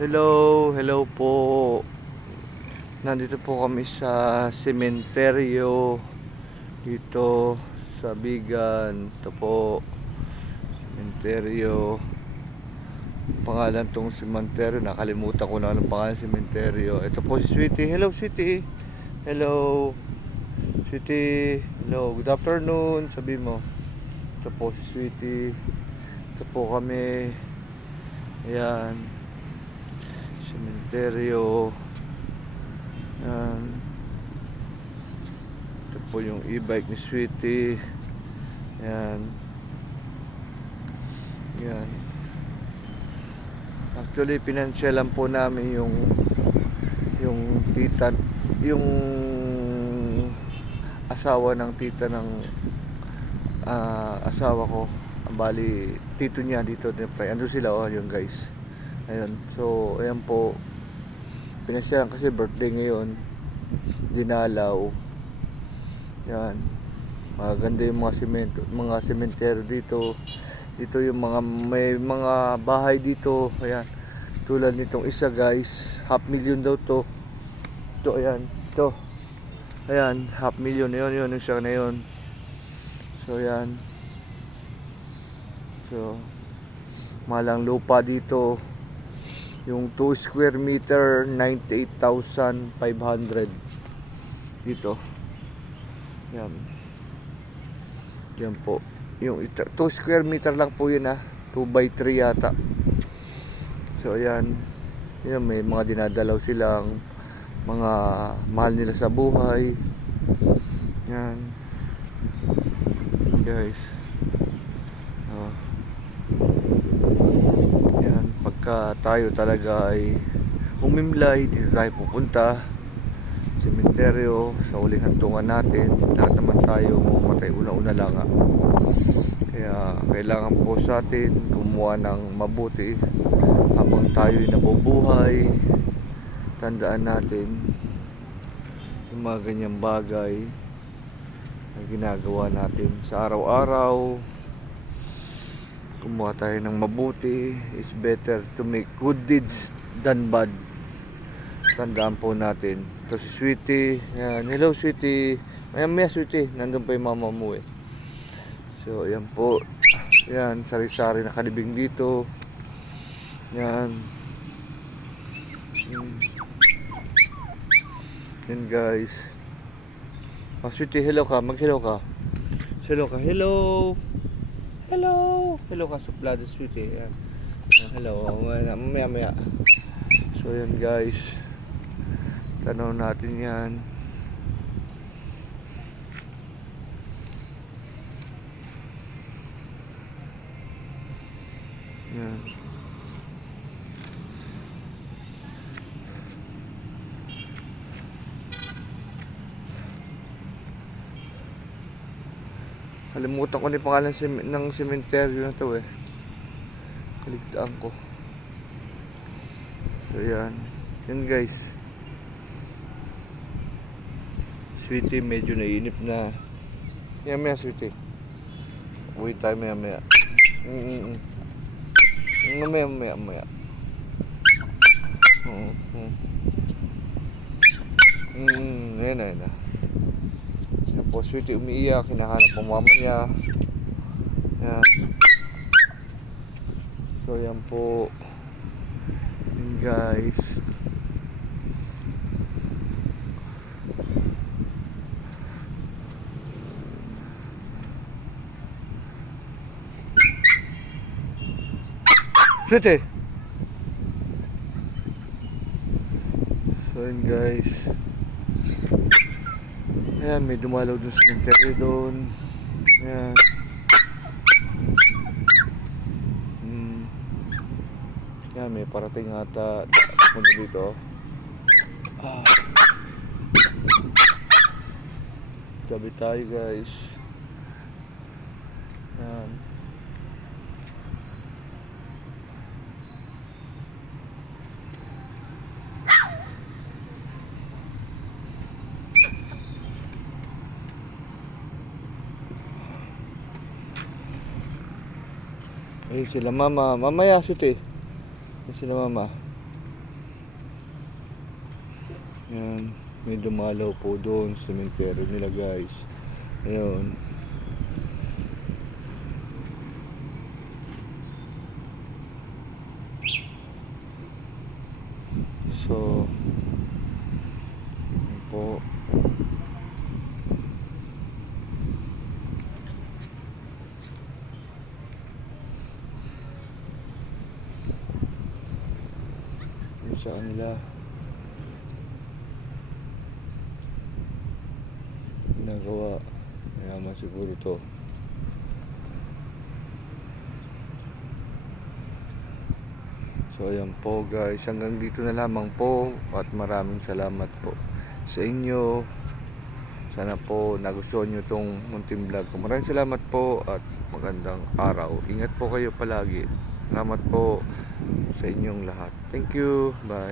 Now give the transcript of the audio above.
Hello po. Nandito po kami sa sementeryo dito sa Bigan. Ito po, sementeryo. Pangalan tong sementeryo, nakalimutan ko na anong pangalan ng sementeryo. Ito po si Sweetie. Hello Sweetie. Hello Sweetie. Hello, good afternoon. Sabi mo. Ito po si Sweetie. Ito po kami. Ayan, sementeryo. Yan. Ito po yung e-bike ni Sweetie. Yan. Yan. Actually, pinansyalan po namin yung tita, yung asawa ng tita ng asawa ko. Bali, tito niya dito. Ando sila, oh, yung guys. Ayun. So, ayan po. Pinasyalan kasi birthday ngayon. Dinalaw. Yan. Maganda yung mga sementeryo dito. Dito yung may mga bahay dito. Ayan. Tulad nitong isa, guys. 500,000 daw to. Ito, ayan. Ito. Ayan, 500,000. Yun, yung siya na yun. So, ayan. So, malang lupa dito. Yung 2 square meter, 98,500 dito. Yan. Yan po. Yung 2 square meter lang po yun, 2 by 3 yata. So, ayan. Yan, may mga dinadalaw silang mga mahal nila sa buhay. Yan. Guys. Oh. Yan, pagka tayo talaga ay umimlay, dito tayo pupunta sementeryo sa huling hantungan natin. Lahat naman tayo mamatay una-una lang, kaya kailangan po sa atin gumawa ng mabuti habang tayo'y nabubuhay. Tandaan natin yung mga ganyang bagay na ginagawa natin sa araw-araw. Kumuha tayo ng mabuti. It's better to make good deeds than bad. Tandaan po natin. Ito si Sweetie. Yan. Hello Sweetie. Maya Sweetie. Nandun pa yung mama mo eh. So yan po. Yan. Sari-sari na kalibing dito. Yan. Yan guys. Sweetie, hello ka. Mag-hello ka. Hello ka. Hello. Hello. Hello ka, suplado Sweetie. Yan. Hello. Maya. So yan guys. Tanaw natin yan. Yan. Kalimutan ko na yung pangalan ng sementeryo na to eh. Kaligtaan ko. So yan. Yan guys. Sweetie medyo nainip na. Maya Sweetie. Wait tayo maya. Maya. Yan na. Yan po, Sweetie umiiyak. Hinahanap ang mama niya. Yan. So yan po. Yan guys. Sweetie. So yun guys. Ayan, may dumalaw dun sa sementeryo doon. Ayan. Ayan, may parating ata punta dito. Tabi tayo guys. Ayan. Ayun sila mama. Mamaya Sweetie. Ayun sila mama. Yan, may dumalaw po doon sa cemetery nila guys. Ayun. So, yun po. Yun sa kanila. Ginagawa. Mayaman siguro to. So ayan po guys, hanggang dito na lamang po at maraming salamat po sa inyo. Sana po nagustuhan nyo tong munting vlog ko. Maraming salamat po at magandang araw. Ingat po kayo palagi. Salamat po sa inyong lahat. Thank you. Bye.